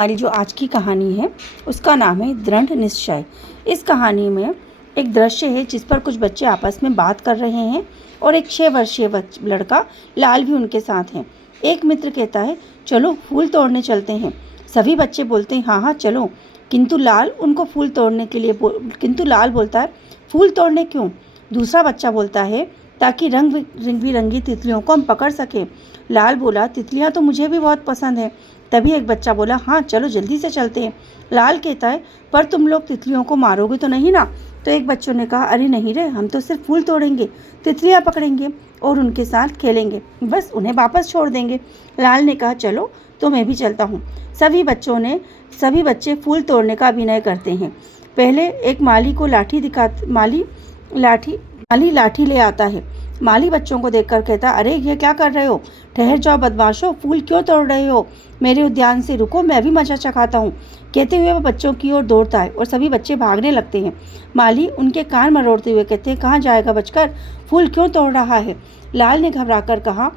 हमारी जो आज की कहानी है उसका नाम है दृढ़ निश्चय। इस कहानी में एक दृश्य है जिस पर कुछ बच्चे आपस में बात कर रहे हैं और एक 6 वर्षीय लड़का लाल भी उनके साथ है। एक मित्र कहता है, चलो फूल तोड़ने चलते हैं। सभी बच्चे बोलते हैं, हाँ हाँ चलो। किंतु लाल बोलता है, फूल तोड़ने क्यों? दूसरा बच्चा बोलता है, ताकि रंग बिरंगी तितलियों को हम पकड़ सकें। लाल बोला, तितलियाँ तो मुझे भी बहुत पसंद है। तभी एक बच्चा बोला, हाँ चलो जल्दी से चलते हैं। लाल कहता है, पर तुम लोग तितलियों को मारोगे तो नहीं ना? तो एक बच्चों ने कहा, अरे नहीं रे, हम तो सिर्फ फूल तोड़ेंगे, तितलियाँ पकड़ेंगे और उनके साथ खेलेंगे, बस उन्हें वापस छोड़ देंगे। लाल ने कहा, चलो तो मैं भी चलता हूँ। सभी बच्चे फूल तोड़ने का अभिनय करते हैं। पहले एक माली लाठी ले आता है। माली बच्चों को देखकर कहता, अरे ये क्या कर रहे हो? ठहर जाओ बदमाशों, फूल क्यों तोड़ रहे हो? मेरे उद्यान से रुको, मैं भी मजा चखाता हूँ। कहते हुए वह बच्चों की ओर दौड़ता है और सभी बच्चे भागने लगते हैं। माली उनके कान मरोड़ते हुए कहते हैं, कहाँ जाएगा बचकर, फूल क्यों तोड़ रहा है? लाल ने घबराकर कहा,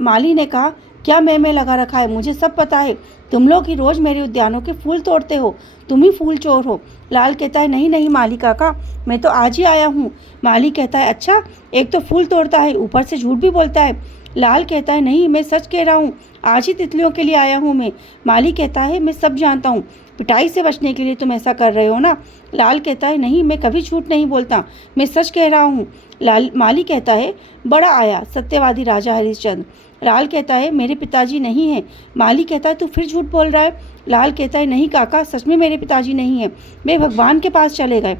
माली ने कहा, क्या मैं लगा रखा है? मुझे सब पता है, तुम लोग ही रोज मेरे उद्यानों के फूल तोड़ते हो, तुम ही फूल चोर हो। लाल कहता है, नहीं नहीं माली काका, मैं तो आज ही आया हूँ। माली कहता है, अच्छा, एक तो फूल तोड़ता है, ऊपर से झूठ भी बोलता है। लाल कहता है, नहीं मैं सच कह रहा हूँ, आज ही तितलियों के लिए आया हूँ मैं। माली कहता है, मैं सब जानता हूँ, पिटाई से बचने के लिए तुम ऐसा कर रहे हो ना? लाल कहता है, नहीं मैं कभी झूठ नहीं बोलता, मैं सच कह रहा हूँ। माली कहता है, बड़ा आया सत्यवादी राजा हरिश्चंद्र। लाल कहता है, मेरे पिताजी नहीं हैं। माली कहता है, तू फिर झूठ बोल रहा है। लाल कहता है, नहीं काका, सच में मेरे पिताजी नहीं हैं, वे भगवान के पास चले गए।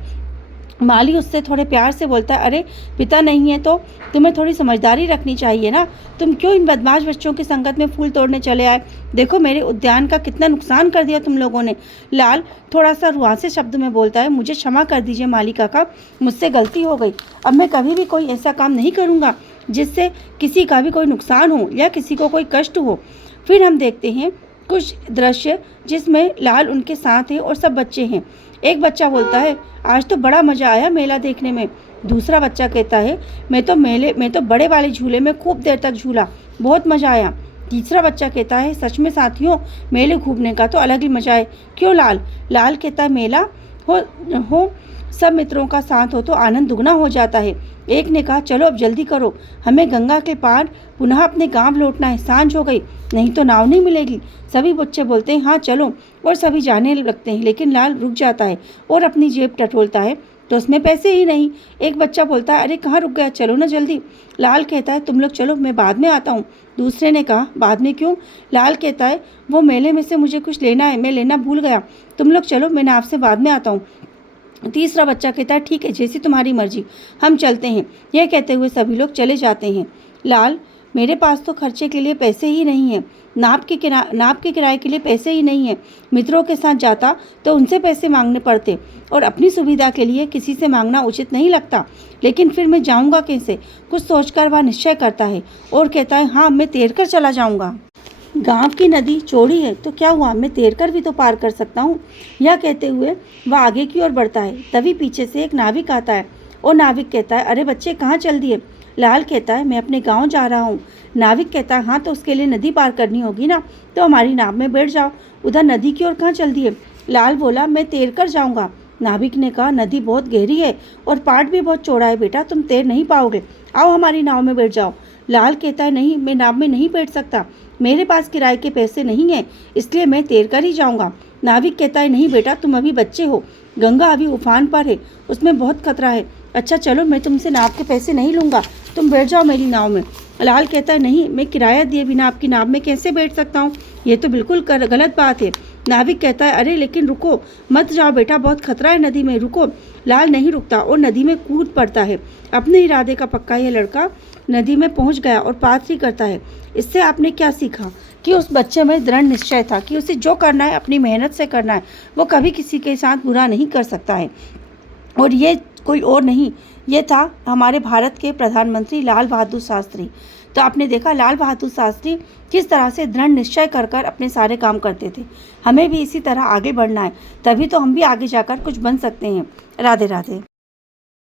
माली उससे थोड़े प्यार से बोलता है, अरे पिता नहीं है तो तुम्हें थोड़ी समझदारी रखनी चाहिए ना, तुम क्यों इन बदमाश बच्चों की संगत में फूल तोड़ने चले आए? देखो मेरे उद्यान का कितना नुकसान कर दिया तुम लोगों ने। लाल थोड़ा सा रुआंसे शब्द में बोलता है, मुझे क्षमा कर दीजिए माली काका, मुझसे गलती हो गई, अब मैं कभी भी कोई ऐसा काम नहीं करूँगा जिससे किसी का भी कोई नुकसान हो या किसी को कोई कष्ट हो। फिर हम देखते हैं कुछ दृश्य जिसमें लाल उनके साथ है और सब बच्चे हैं। एक बच्चा बोलता है, आज तो बड़ा मज़ा आया मेला देखने में। दूसरा बच्चा कहता है, मैं तो बड़े वाले झूले में खूब देर तक झूला, बहुत मज़ा आया। तीसरा बच्चा कहता है, सच में साथियों, मेले घूमने का तो अलग ही मज़ा है। क्यों लाल? लाल कहता है, मेला हो सब मित्रों का साथ हो तो आनंद दुगना हो जाता है। एक ने कहा, चलो अब जल्दी करो, हमें गंगा के पार पुनः अपने गांव लौटना है, सांझ हो गई, नहीं तो नाव नहीं मिलेगी। सभी बच्चे बोलते हैं, हाँ चलो, और सभी जाने लगते हैं। लेकिन लाल रुक जाता है और अपनी जेब टटोलता है तो उसमें पैसे ही नहीं। एक बच्चा बोलता है, अरे कहाँ रुक गया, चलो ना जल्दी। लाल कहता है, तुम लोग चलो, मैं बाद में आता हूँ। दूसरे ने कहा, बाद में क्यों? लाल कहता है, वो मेले में से मुझे कुछ लेना है, मैं लेना भूल गया, तुम लोग चलो, मैं आपसे बाद में आता हूँ। तीसरा बच्चा कहता है, ठीक है, जैसी तुम्हारी मर्जी, हम चलते हैं। यह कहते हुए सभी लोग चले जाते हैं। लाल, मेरे पास तो खर्चे के लिए पैसे ही नहीं है, नाप के किराए के लिए पैसे ही नहीं है। मित्रों के साथ जाता तो उनसे पैसे मांगने पड़ते और अपनी सुविधा के लिए किसी से मांगना उचित नहीं लगता। लेकिन फिर मैं जाऊंगा कैसे? कुछ सोचकर वह निश्चय करता है और कहता है, हाँ मैं तैरकर चला जाऊंगा। गांव की नदी चौड़ी है तो क्या हुआ, मैं तैरकर भी तो पार कर सकता हूँ। यह कहते हुए वह आगे की ओर बढ़ता है। तभी पीछे से एक नाविक आता है और नाविक कहता है, अरे बच्चे कहाँ चल दिए? लाल कहता है, मैं अपने गांव जा रहा हूँ। नाविक कहता है, हाँ तो उसके लिए नदी पार करनी होगी ना, तो हमारी नाव में बैठ जाओ। उधर नदी की ओर कहाँ चल दिए? लाल बोला, मैं तैरकर जाऊँगा। नाविक ने कहा, नदी बहुत गहरी है और पाट भी बहुत चौड़ा है बेटा, तुम तैर नहीं पाओगे, आओ हमारी नाव में बैठ जाओ। लाल कहता है, नहीं, मैं नाव में नहीं बैठ सकता, मेरे पास किराए के पैसे नहीं हैं, इसलिए मैं तैरकर ही जाऊंगा। नाविक कहता है, नहीं बेटा, तुम अभी बच्चे हो, गंगा अभी उफान पर है, उसमें बहुत खतरा है। अच्छा चलो, मैं तुमसे नाव के पैसे नहीं लूँगा, तुम बैठ जाओ मेरी नाव में। लाल कहता है, नहीं, मैं किराया दिए बिना आपकी नाव में कैसे बैठ सकता हूँ, ये तो बिल्कुल गलत बात है। नाविक कहता है, अरे लेकिन रुको, मत जाओ बेटा, बहुत खतरा है नदी में, रुको। लाल नहीं रुकता और नदी में कूद पड़ता है। अपने इरादे का पक्का यह लड़का नदी में पहुंच गया और पातरी करता है। इससे आपने क्या सीखा? कि उस बच्चे में दृढ़ निश्चय था कि उसे जो करना है अपनी मेहनत से करना है, वो कभी किसी के साथ बुरा नहीं कर सकता है। और ये कोई और नहीं, ये था हमारे भारत के प्रधानमंत्री लाल बहादुर शास्त्री। तो आपने देखा लाल बहादुर शास्त्री किस तरह से दृढ़ निश्चय कर कर अपने सारे काम करते थे। हमें भी इसी तरह आगे बढ़ना है, तभी तो हम भी आगे जाकर कुछ बन सकते हैं। राधे राधे।